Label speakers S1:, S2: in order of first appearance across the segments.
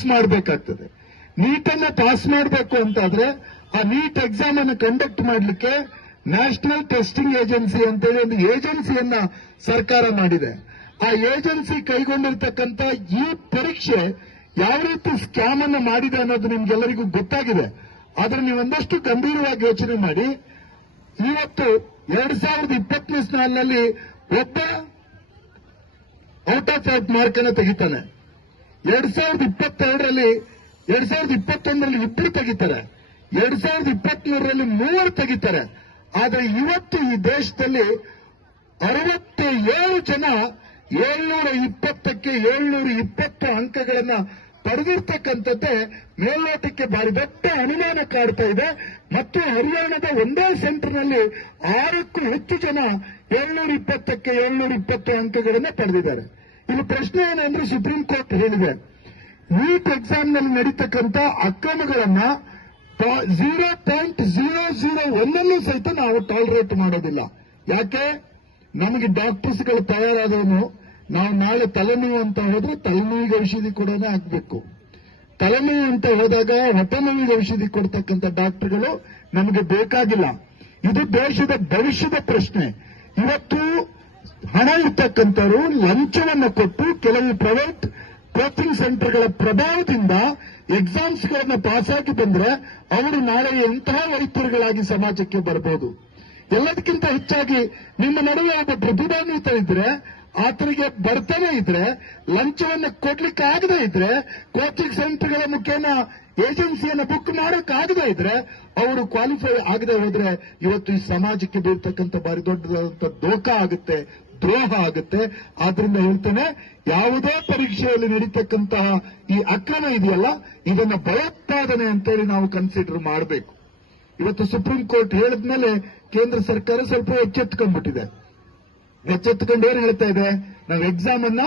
S1: Pass ಮಾಡಬೇಕಾಗ್ತದೆ. ನೀಟನ್ನ pass ಮಾಡಬೇಕು ಅಂತಾದ್ರೆ ಆ ನೀಟ್ ಎಕ್ಸಾಮ್ ಅನ್ನು ಕಂಡಕ್ಟ್ ಮಾಡಲಿಕ್ಕೆ ನ್ಯಾಷನಲ್ ಟೆಸ್ಟಿಂಗ್ ಏಜೆನ್ಸಿ ಅಂತೇಳಿ ಒಂದು ಏಜೆನ್ಸಿಯನ್ನ ಸರ್ಕಾರ ಮಾಡಿದೆ. ಆ ಏಜೆನ್ಸಿ ಕೈಗೊಂಡಿರ್ತಕ್ಕಂಥ ಈ ಪರೀಕ್ಷೆ ಯಾವ ರೀತಿ ಸ್ಕ್ಯಾಮ್ ಅನ್ನು ಮಾಡಿದೆ ಅನ್ನೋದು ನಿಮ್ಗೆಲ್ಲರಿಗೂ ಗೊತ್ತಾಗಿದೆ. ಆದ್ರೆ ನೀವು ಒಂದಷ್ಟು ಗಂಭೀರವಾಗಿ ಯೋಚನೆ ಮಾಡಿ. ಇವತ್ತು ಎರಡ್ ಸಾವಿರದ ಇಪ್ಪತ್ತನೇ ಸಾಲಿನಲ್ಲಿ ಒಬ್ಬ ಔಟ್ ಆಫ್ ಔಟ್ ಮಾರ್ಕ್ ಅನ್ನು ತೆಗಿತಾನೆ. ಎರಡ್ ಸಾವಿರದ ಇಪ್ಪತ್ತೆರಡರಲ್ಲಿ, ಎರಡ್ ಸಾವಿರದ ಇಪ್ಪತ್ತೊಂದರಲ್ಲಿ ಇಬ್ಬರು ತೆಗಿತಾರೆ. ಎರಡ್ ಸಾವಿರದ ಇಪ್ಪತ್ಮೂರರಲ್ಲಿ ಮೂವರು ತೆಗಿತಾರೆ. ಆದ್ರೆ ಇವತ್ತು ಈ ದೇಶದಲ್ಲಿ ಅರವತ್ತ ಏಳು ಜನ ಏಳ್ನೂರ ಇಪ್ಪತ್ತಕ್ಕೆ ಏಳ್ನೂರ ಇಪ್ಪತ್ತು ಅಂಕಗಳನ್ನ ಪಡೆದಿರ್ತಕ್ಕಂಥದ್ದೇ ಮೇಲ್ನೋಟಕ್ಕೆ ಬಾರಿ ದೊಡ್ಡ ಅನುಮಾನ ಕಾಡ್ತಾ ಇದೆ. ಮತ್ತು ಹರಿಯಾಣದ ಒಂದೇ ಸೆಂಟರ್ನಲ್ಲಿ ಆರಕ್ಕೂ ಹೆಚ್ಚು ಜನ ಏಳ್ನೂರ ಇಪ್ಪತ್ತಕ್ಕೆ ಏಳ್ನೂರ ಇಪ್ಪತ್ತು ಅಂಕಗಳನ್ನ ಪಡೆದಿದ್ದಾರೆ. ಇಲ್ಲಿ ಪ್ರಶ್ನೆ ಏನಂದ್ರೆ ಸುಪ್ರೀಂ ಕೋರ್ಟ್ ಹೇಳಿದೆ, ನೀಟ್ ಎಕ್ಸಾಮ್ನಲ್ಲಿ ನಡೀತಕ್ಕಂತ ಅಕ್ರಮಗಳನ್ನ ಜೀರೋ ಪಾಯಿಂಟ್ ಜೀರೋ ಝೀರೋ ಒಂದನ್ನು ಸಹಿತ ನಾವು ಟಾಲರೇಟ್ ಮಾಡೋದಿಲ್ಲ. ಯಾಕೆ? ನಮಗೆ ಡಾಕ್ಟರ್ಸ್ಗಳು ತಯಾರಾದವನು, ನಾವು ನಾಳೆ ತಲೆನೋವು ಅಂತ ಹೋದ್ರೆ ತಲೆನೋವಿಗೆ ಔಷಧಿ ಕೂಡ ಆಗ್ಬೇಕು. ತಲೆನೋವು ಅಂತ ಹೋದಾಗ ಹೊಟ್ಟೆ ನೋವಿಗೆ ಔಷಧಿ ಕೊಡ್ತಕ್ಕಂಥ ಡಾಕ್ಟರ್ಗಳು ನಮಗೆ ಬೇಕಾಗಿಲ್ಲ. ಇದು ದೇಶದ ಭವಿಷ್ಯದ ಪ್ರಶ್ನೆ. ಇವತ್ತು ಹಣ ಇರ್ತಕ್ಕಂಥವರು ಲಂಚವನ್ನು ಕೊಟ್ಟು ಕೆಲವು ಪ್ರೈವೇಟ್ ಕೋಚಿಂಗ್ ಸೆಂಟರ್ಗಳ ಪ್ರಭಾವದಿಂದ ಎಕ್ಸಾಮ್ಸ್ ಪಾಸ್ ಆಗಿ ಬಂದ್ರೆ ಅವರು ನಾಳೆ ಎಂತಹ ವೈದ್ಯರುಗಳಾಗಿ ಸಮಾಜಕ್ಕೆ ಬರಬಹುದು ಎಲ್ಲದಕ್ಕಿಂತ ಹೆಚ್ಚಾಗಿ ನಿಮ್ಮ ನಡುವೆ ಒಬ್ಬ ಪ್ರತಿಭಾನ್ವಿತ ಇದ್ರೆ, ಆತನಿಗೆ ಬರ್ತನೇ ಇದ್ರೆ, ಲಂಚವನ್ನು ಕೊಡ್ಲಿಕ್ಕೆ ಆಗದೇ ಇದ್ರೆ, ಕೋಚಿಂಗ್ ಸೆಂಟರ್ಗಳ ಮುಖೇನ ಏಜೆನ್ಸಿಯನ್ನ ಬುಕ್ ಮಾಡಕ್ ಆಗದೇ ಇದ್ರೆ, ಅವರು ಕ್ವಾಲಿಫೈ ಆಗದೆ ಹೋದ್ರೆ ಇವತ್ತು ಈ ಸಮಾಜಕ್ಕೆ ಬೀರ್ತಕ್ಕಂಥ ಬಾರಿ ದೊಡ್ಡದಾದಂಥ ದೋಖ ಆಗುತ್ತೆ. ದ್ರೋಹ ಆಗುತ್ತೆ. ಆದ್ರಿಂದ ಹೇಳ್ತೇನೆ, ಯಾವುದೇ ಪರೀಕ್ಷೆಯಲ್ಲಿ ನಡೀತಕ್ಕಂತಹ ಈ ಅಕ್ರಮ ಇದೆಯಲ್ಲ, ಇದನ್ನ ಭಯೋತ್ಪಾದನೆ ಅಂತೇಳಿ ನಾವು ಕನ್ಸಿಡರ್ ಮಾಡಬೇಕು. ಇವತ್ತು ಸುಪ್ರೀಂ ಕೋರ್ಟ್ ಹೇಳಿದ್ಮೇಲೆ ಕೇಂದ್ರ ಸರ್ಕಾರ ಸ್ವಲ್ಪ ಎಚ್ಚೆತ್ಕೊಂಡ್ಬಿಟ್ಟಿದೆ. ಎಚ್ಚೆತ್ಕೊಂಡು ಏನ್ ಹೇಳ್ತಾ ಇದೆ? ನಾವು ಎಕ್ಸಾಮ್ ಅನ್ನ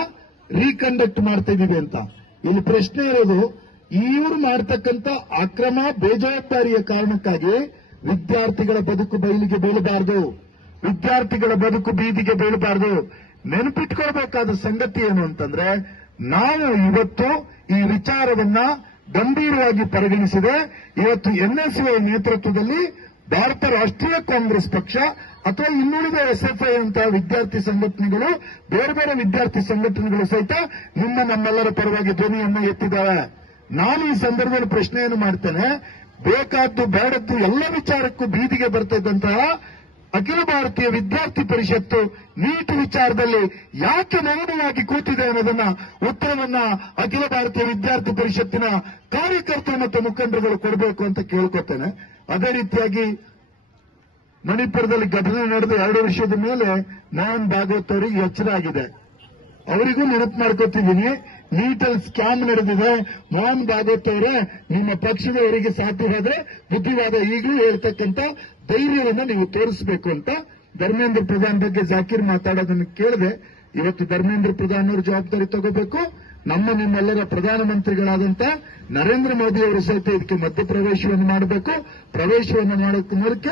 S1: ರೀಕಂಡಕ್ಟ್ ಮಾಡ್ತಾ ಇದೀವಿ ಅಂತ. ಇಲ್ಲಿ ಪ್ರಶ್ನೆ ಇರೋದು ಇವರು ಮಾಡ್ತಕ್ಕಂಥ ಅಕ್ರಮ, ಬೇಜವಾಬ್ದಾರಿಯ ಕಾರಣಕ್ಕಾಗಿ ವಿದ್ಯಾರ್ಥಿಗಳ ಬದುಕು ಬಯಲಿಗೆ ಬೀಳಬಾರದು. ವಿದ್ಯಾರ್ಥಿಗಳ ಬದುಕು ಬೀದಿಗೆ ಬೀಳಬಾರದು. ನೆನಪಿಟ್ಕೊಳ್ಬೇಕಾದ ಸಂಗತಿ ಏನು ಅಂತಂದ್ರೆ, ನಾವು ಇವತ್ತು ಈ ವಿಚಾರವನ್ನ ಗಂಭೀರವಾಗಿ ಪರಿಗಣಿಸಿದೆ. ಇವತ್ತು ಎನ್ಎಸ್ಎ ನೇತೃತ್ವದಲ್ಲಿ ಭಾರತ ರಾಷ್ಟ್ರೀಯ ಕಾಂಗ್ರೆಸ್ ಪಕ್ಷ ಅಥವಾ ಇನ್ನುಳಿದ ಎಸ್ಎಫ್ಐ ಅಂತಹ ವಿದ್ಯಾರ್ಥಿ ಸಂಘಟನೆಗಳು, ಬೇರೆ ಬೇರೆ ವಿದ್ಯಾರ್ಥಿ ಸಂಘಟನೆಗಳು ಸಹಿತ ನಿಮ್ಮ ನಮ್ಮೆಲ್ಲರ ಪರವಾಗಿ ಧ್ವನಿಯನ್ನು ಎತ್ತಿದ್ದಾವೆ. ನಾನು ಈ ಸಂದರ್ಭದಲ್ಲಿ ಪ್ರಶ್ನೆಯನ್ನು ಮಾಡ್ತೇನೆ. ಬೇಕಾದ್ದು, ಬೇಡದ್ದು, ಎಲ್ಲ ವಿಚಾರಕ್ಕೂ ಬೀದಿಗೆ ಬರ್ತಿದ್ದಂತಹ ಅಖಿಲ ಭಾರತೀಯ ವಿದ್ಯಾರ್ಥಿ ಪರಿಷತ್ತು ನೀಟ್ ವಿಚಾರದಲ್ಲಿ ಯಾಕೆ ಮೌನವಾಗಿ ಕೂತಿದೆ ಅನ್ನೋದನ್ನ ಉತ್ತರವನ್ನ ಅಖಿಲ ಭಾರತೀಯ ವಿದ್ಯಾರ್ಥಿ ಪರಿಷತ್ತಿನ ಕಾರ್ಯಕರ್ತರು ಮತ್ತು ಮುಖಂಡರುಗಳು ಕೊಡಬೇಕು ಅಂತ ಕೇಳ್ಕೊತೇನೆ. ಅದೇ ರೀತಿಯಾಗಿ ಮಣಿಪುರದಲ್ಲಿ ಘಟನೆ ನಡೆದ ಎರಡು ವರ್ಷದ ಮೇಲೆ ಮೋಹನ್ ಭಾಗವತ್ ಅವರಿಗೆ ಎಚ್ಚರ ಆಗಿದೆ. ಅವರಿಗೂ ನೆನಪು ಮಾಡ್ಕೋತಿದ್ದೀನಿ. ನೀಟಲ್ಲಿ ಸ್ಕ್ಯಾಮ್ ನಡೆದಿದೆ. ಮೋಹನ್ ಭಾಗವತ್ ಅವರೇ, ನಿಮ್ಮ ಪಕ್ಷದವರಿಗೆ ಸಾಧ್ಯವಾದ್ರೆ ಬುದ್ಧಿವಾದ ಈಗಲೂ ಹೇಳ್ತಕ್ಕಂತ ಧೈರ್ಯವನ್ನ ನೀವು ತೋರಿಸಬೇಕು ಅಂತ ಧರ್ಮೇಂದ್ರ ಪ್ರಧಾನ್ ಬಗ್ಗೆ ಜಾಕೀರ್ ಮಾತಾಡೋದನ್ನು ಕೇಳಿದೆ. ಇವತ್ತು ಧರ್ಮೇಂದ್ರ ಪ್ರಧಾನ್ ಅವರು ಜವಾಬ್ದಾರಿ ತಗೋಬೇಕು. ನಮ್ಮ ನಿಮ್ಮೆಲ್ಲರ ಪ್ರಧಾನಮಂತ್ರಿಗಳಾದಂತ ನರೇಂದ್ರ ಮೋದಿ ಅವರು ಸಹಿತ ಇದಕ್ಕೆ ಮಧ್ಯಪ್ರವೇಶವನ್ನು ಮಾಡಬೇಕು. ಪ್ರವೇಶವನ್ನು ಮಾಡೋಕೆ ಮೂಲಕ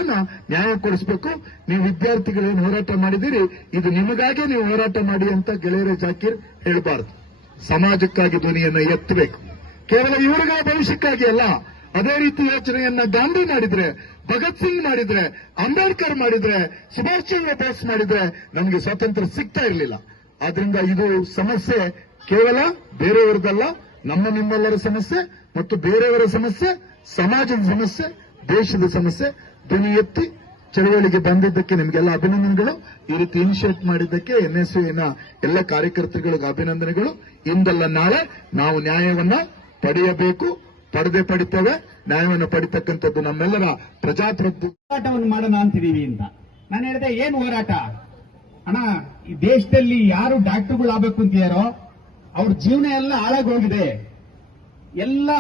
S1: ನ್ಯಾಯ ಕೊಡಿಸಬೇಕು. ನೀವು ವಿದ್ಯಾರ್ಥಿಗಳೇನು ಹೋರಾಟ ಮಾಡಿದಿರಿ ಇದು ನಿಮಗಾಗೆ ನೀವು ಹೋರಾಟ ಮಾಡಿ ಅಂತ ಗೆಳೆಯರ ಜಾಕೀರ್ ಹೇಳಬಾರದು. ಸಮಾಜಕ್ಕಾಗಿ ಧ್ವನಿಯನ್ನ ಎತ್ತಬೇಕು. ಕೇವಲ ಇವರುಗಳ ಭವಿಷ್ಯಕ್ಕಾಗಿ ಅಲ್ಲ, ಅದೇ ರೀತಿ ಯೋಚನೆಯನ್ನ ಗಾಂಧಿ ಮಾಡಿದ್ರೆ, ಭಗತ್ ಸಿಂಗ್ ಮಾಡಿದ್ರೆ, ಅಂಬೇಡ್ಕರ್ ಮಾಡಿದ್ರೆ, ಸುಭಾಷ್ ಚಂದ್ರ ಬೋಸ್ ಮಾಡಿದ್ರೆ ನಮಗೆ ಸ್ವಾತಂತ್ರ್ಯ ಸಿಗ್ತಾ ಇರಲಿಲ್ಲ. ಆದ್ರಿಂದ ಇದು ಸಮಸ್ಯೆ ಕೇವಲ ಬೇರೆಯವರದಲ್ಲ, ನಮ್ಮ ನಿಮ್ಮೆಲ್ಲರ ಸಮಸ್ಯೆ ಮತ್ತು ಬೇರೆಯವರ ಸಮಸ್ಯೆ, ಸಮಾಜದ ಸಮಸ್ಯೆ, ದೇಶದ ಸಮಸ್ಯೆ, ಧ್ವನಿ ಎತ್ತಿ ಚಳವಳಿಗೆ ಬಂದಿದ್ದಕ್ಕೆ ನಿಮಗೆಲ್ಲ ಅಭಿನಂದನೆಗಳು. ಈ ರೀತಿ ಇನಿಷಿಯೇಟ್ ಮಾಡಿದ್ದಕ್ಕೆ ಎನ್ಎಸ್ಯುನ ಎಲ್ಲ ಕಾರ್ಯಕರ್ತರುಗಳಿಗೆ ಅಭಿನಂದನೆಗಳು. ಇಂದಲ್ಲ ನಾಳೆ ನಾವು ನ್ಯಾಯವನ್ನ ಪಡೆಯಬೇಕು. ಪಡೆದೇ ಪಡಿತೇವೆ. ನ್ಯಾಯವನ್ನು ಪಡಿತಕ್ಕಂಥದ್ದು ನಮ್ಮೆಲ್ಲರ ಪ್ರಜಾಪ್ರಭು
S2: ಹೋರಾಟವನ್ನು ಮಾಡೋಣ ಅಂತಿದೀವಿ ಅಂತ. ನಾನು ಹೇಳಿದೆ, ಏನು ಹೋರಾಟ? ಅಣ್ಣ, ಈ ದೇಶದಲ್ಲಿ ಯಾರು ಡಾಕ್ಟರ್ಗಳು ಆಗ್ಬೇಕು ಅಂತಿದಾರೋ ಅವ್ರ ಜೀವನ ಎಲ್ಲ ಹಾಳಾಗೋಗಿದೆ ಎಲ್ಲ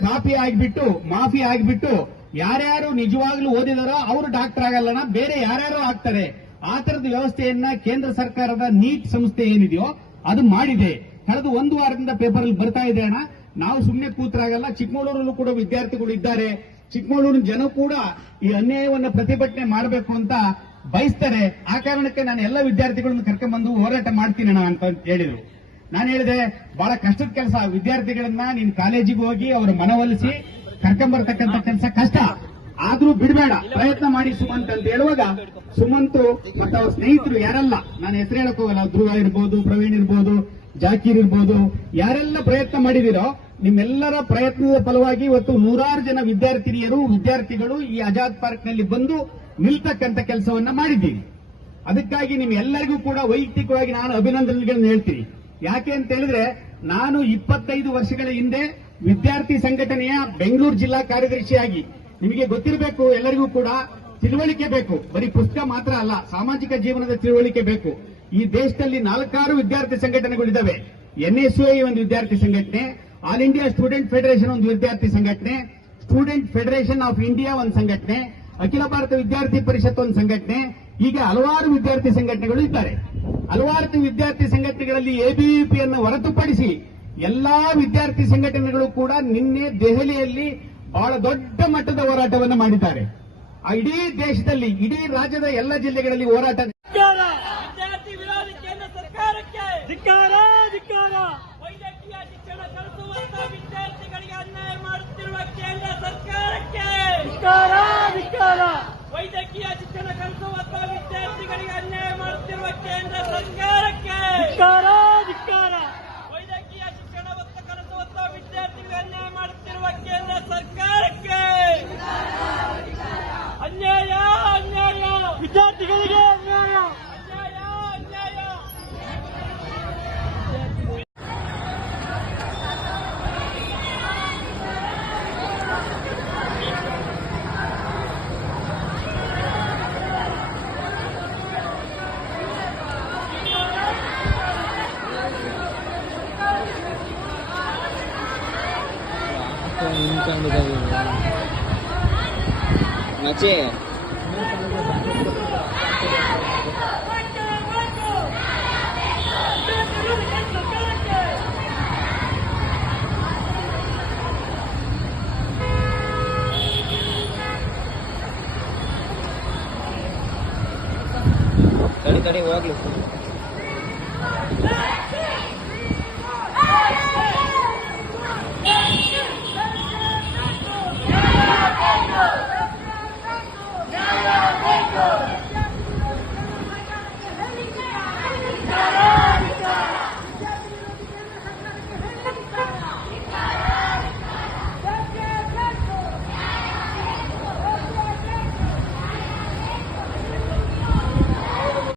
S2: ಕಾಪಿ ಆಗಿಬಿಟ್ಟು, ಮಾಫಿ ಆಗಿಬಿಟ್ಟು ಯಾರ್ಯಾರು ನಿಜವಾಗ್ಲೂ ಓದಿದಾರೋ ಅವರು ಡಾಕ್ಟರ್ ಆಗಲ್ಲಣ್ಣ ಬೇರೆ ಯಾರ್ಯಾರು ಆಗ್ತಾರೆ? ಆ ತರದ ವ್ಯವಸ್ಥೆಯನ್ನ ಕೇಂದ್ರ ಸರ್ಕಾರದ ನೀಟ್ ಸಂಸ್ಥೆ ಏನಿದೆಯೋ ಅದು ಮಾಡಿದೆ. ಕಳೆದ ಒಂದು ವಾರದಿಂದ ಪೇಪರ್ ಅಲ್ಲಿ ಬರ್ತಾ ಇದೆ ಅಣ್ಣ. ನಾವು ಸುಮ್ಮನೆ ಕೂತ್ರಾಗಲ್ಲ ಚಿಕ್ಕಮಗಳೂರಲ್ಲೂ ಕೂಡ ವಿದ್ಯಾರ್ಥಿಗಳು ಇದ್ದಾರೆ. ಚಿಕ್ಕಮಗಳೂರಿನ ಜನ ಕೂಡ ಈ ಅನ್ಯಾಯವನ್ನ ಪ್ರತಿಭಟನೆ ಮಾಡಬೇಕು ಅಂತ ಬಯಸ್ತಾರೆ. ಆ ಕಾರಣಕ್ಕೆ ನಾನು ಎಲ್ಲ ವಿದ್ಯಾರ್ಥಿಗಳನ್ನು ಕರ್ಕೊಂಡ್ಬಂದು ಹೋರಾಟ ಮಾಡ್ತೀನಿ ಅಣ್ಣ ಅಂತ ಹೇಳಿದ್ರು. ನಾನು ಹೇಳಿದೆ, ಬಹಳ ಕಷ್ಟದ ಕೆಲಸ. ವಿದ್ಯಾರ್ಥಿಗಳನ್ನ ನೀನ್ ಕಾಲೇಜಿಗೆ ಹೋಗಿ ಅವರ ಮನವೊಲಿಸಿ ಕರ್ಕೊಂಬರ್ತಕ್ಕಂಥ ಕೆಲಸ ಕಷ್ಟ. ಆದ್ರೂ ಬಿಡಬೇಡ. ಪ್ರಯತ್ನ ಮಾಡಿ ಸುಮಂತ್ ಅಂತ ಹೇಳುವಾಗ ಸುಮಂತ್ ಮತ್ತು ಅವ್ರ ಸ್ನೇಹಿತರು ಯಾರೆಲ್ಲ, ನಾನು ಹೆಸರು ಹೇಳಕ್ ಹೋಗಲ್ಲ, ಧ್ರುವ ಇರ್ಬೋದು, ಪ್ರವೀಣ್ ಇರ್ಬೋದು, ಜಾಕೀರ್ ಇರ್ಬೋದು, ಯಾರೆಲ್ಲ ಪ್ರಯತ್ನ ಮಾಡಿದಿರೋ, ನಿಮ್ಮೆಲ್ಲರ ಪ್ರಯತ್ನದ ಫಲವಾಗಿ ಇವತ್ತು ನೂರಾರು ಜನ ವಿದ್ಯಾರ್ಥಿನಿಯರು, ವಿದ್ಯಾರ್ಥಿಗಳು ಈ ಆಜಾದ್ ಪಾರ್ಕ್ನಲ್ಲಿ ಬಂದು ನಿಲ್ತಕ್ಕಂಥ ಕೆಲಸವನ್ನ ಮಾಡಿದ್ದೀವಿ ಅದಕ್ಕಾಗಿ ನಿಮ್ಮೆಲ್ಲರಿಗೂ ಕೂಡ ವೈಯಕ್ತಿಕವಾಗಿ ನಾನು ಅಭಿನಂದನೆಗಳನ್ನು ಹೇಳ್ತೀನಿ. ಯಾಕೆ ಅಂತ ಹೇಳಿದ್ರೆ, ನಾನು ಇಪ್ಪತ್ತೈದು ವರ್ಷಗಳ ಹಿಂದೆ ವಿದ್ಯಾರ್ಥಿ ಸಂಘಟನೆಯ ಬೆಂಗಳೂರು ಜಿಲ್ಲಾ ಕಾರ್ಯದರ್ಶಿಯಾಗಿ ನಿಮಗೆ ಗೊತ್ತಿರಬೇಕು, ಎಲ್ಲರಿಗೂ ಕೂಡ ತಿಳುವಳಿಕೆ ಬೇಕು. ಬರೀ ಪುಸ್ತಕ ಮಾತ್ರ ಅಲ್ಲ, ಸಾಮಾಜಿಕ ಜೀವನದ ತಿಳುವಳಿಕೆ ಬೇಕು. ಈ ದೇಶದಲ್ಲಿ ನಾಲ್ಕಾರು ವಿದ್ಯಾರ್ಥಿ ಸಂಘಟನೆಗಳಿದ್ದಾವೆ. ಎನ್ಎಸ್ಯುಐ ಒಂದು ವಿದ್ಯಾರ್ಥಿ ಸಂಘಟನೆ, ಆಲ್ ಇಂಡಿಯಾ ಸ್ಟೂಡೆಂಟ್ ಫೆಡರೇಷನ್ ಒಂದು ವಿದ್ಯಾರ್ಥಿ ಸಂಘಟನೆ, ಸ್ಟೂಡೆಂಟ್ ಫೆಡರೇಷನ್ ಆಫ್ ಇಂಡಿಯಾ ಒಂದು ಸಂಘಟನೆ, ಅಖಿಲ ಭಾರತ ವಿದ್ಯಾರ್ಥಿ ಪರಿಷತ್ ಒಂದು ಸಂಘಟನೆ, ಹೀಗೆ ಹಲವಾರು ವಿದ್ಯಾರ್ಥಿ ಸಂಘಟನೆಗಳು ಇದ್ದಾರೆ. ಹಲವಾರು ವಿದ್ಯಾರ್ಥಿ ಸಂಘಟನೆಗಳಲ್ಲಿ ಎಬಿವಿಪಿಯನ್ನು ಹೊರತುಪಡಿಸಿ ಎಲ್ಲಾ ವಿದ್ಯಾರ್ಥಿ ಸಂಘಟನೆಗಳು ಕೂಡ ನಿನ್ನೆ ದೆಹಲಿಯಲ್ಲಿ ಬಹಳ ದೊಡ್ಡ ಮಟ್ಟದ ಹೋರಾಟವನ್ನು ಮಾಡಿದ್ದಾರೆ. ಇಡೀ ದೇಶದಲ್ಲಿ, ಇಡೀ ರಾಜ್ಯದ ಎಲ್ಲ ಜಿಲ್ಲೆಗಳಲ್ಲಿ ಹೋರಾಟ
S3: ವೈದ್ಯಕೀಯ ಶಿಕ್ಷಣ ಕಲಿಸುವಂತಹ ವಿದ್ಯಾರ್ಥಿಗಳಿಗೆ ಅನ್ಯಾಯ ಮಾಡುತ್ತಿರುವ ಕೇಂದ್ರ ಸರ್ಕಾರಕ್ಕೆ ಶಿಕ್ಷಣ ವಿದ್ಯಾರ್ಥಿಗಳಿಗೆ ಅನ್ಯಾಯ yang di ya?
S4: Tadi-tadi wakil. Tadi. Go!